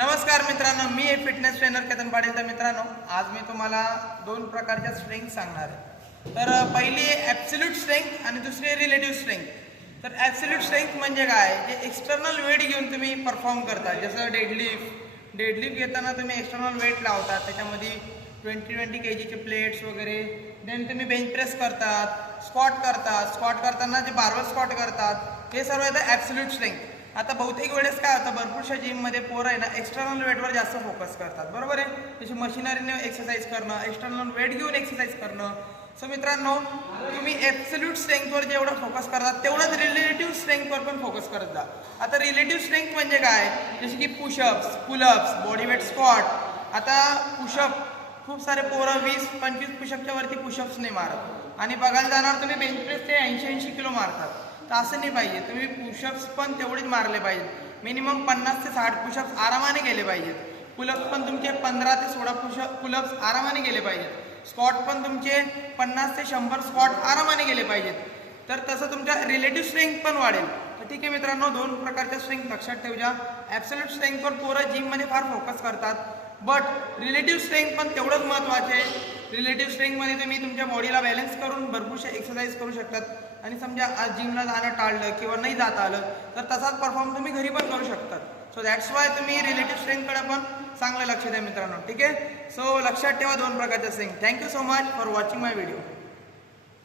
नमस्कार मित्रांनो, मी एक फिटनेस ट्रेनर केतन पाटील. तर मित्रांनो, आज मी तुम्हाला दोन प्रकारच्या स्ट्रेंथ सांगणार आहे. तर पहिली ॲब्सोल्यूट स्ट्रेंथ आणि दुसरी आहे रिलेटिव्ह स्ट्रेंथ. तर ॲब्सोल्यूट स्ट्रेंथ म्हणजे काय, जे एक्सटर्नल वेट घेऊन तुम्ही परफॉर्म करता. जसं डेडलिफ्ट घेताना तुम्ही एक्सटर्नल वेट लावतात, त्याच्यामध्ये 20 kgचे प्लेट्स वगैरे. देन तुम्ही बेंच प्रेस करतात, स्क्वॉट करताना जे बार्बल स्क्वॉट करतात, हे सर्व येतं ॲब्सोल्यूट स्ट्रेंथ. आता बहुतेक वेळेस काय होतं, भरपूरशा जिममध्ये पोरं आहे ना एक्सटर्नल वेटवर जास्त फोकस करतात, बरोबर आहे. जशी मशिनरीने एक्सरसाइज करणं, एक्सटर्नल वेट घेऊन एक्सरसाइज करणं. सो मित्रांनो, तुम्ही ॲब्सोल्यूट स्ट्रेंथवर जेवढं फोकस करतात तेवढंच रिलेटिव्ह स्ट्रेंथवर पण फोकस करत जा. आता रिलेटिव्ह स्ट्रेंथ म्हणजे काय, जसे की pushups, pullups, body weight squat. आता पुशअप खूप सारे पोरं 20-25 पुशअपच्या वरती पुशअप्स नाही मारत, आणि बघायला जाणार तुम्ही बेंच प्रेस ते 80-80 किलो मारतात. तर असं नाही पाहिजे. तुम्ही पुशअप्स पण तेवढेच मारले पाहिजेत. मिनिमम 50 ते 60 पुशअप्स आरामाने गेले पाहिजेत. पुलअप्स पण तुमचे 15 ते 16 पुलअप्स आरामाने गेले पाहिजेत. स्क्वॉट पण तुमचे 50 ते 100 स्क्वॉट आरामाने गेले पाहिजेत. तर तसं तुमच्या रिलेटिव्ह स्ट्रेंथ पण वाढेल. तर ठीक आहे मित्रांनो, दोन प्रकारच्या स्ट्रेंथ लक्षात ठेवजा. ॲब्सोल्यूट स्ट्रेंथवर पोरं जिममध्ये फार फोकस करतात, बट रिलेटिव्ह स्ट्रेंथ पण तेवढंच महत्त्वाचे आहे. रिलेटिव्ह स्ट्रेंथमध्ये तुम्ही तुमच्या बॉडीला बॅलन्स करून भरपूरशा एक्सरसाइज करू शकतात. आणि समजा आज जिमला जाणं टाळलं किंवा नाही जाता आलं तर तसाच परफॉर्म तुम्ही घरी पण करू शकतात. सो दॅट्स वाय तुम्ही रिलेटिव्ह स्ट्रेंथकडे पण चांगलं लक्ष द्या मित्रांनो. ठीक आहे. सो लक्षात ठेवा दोन प्रकारच्या strength. Thank you so much for watching my video.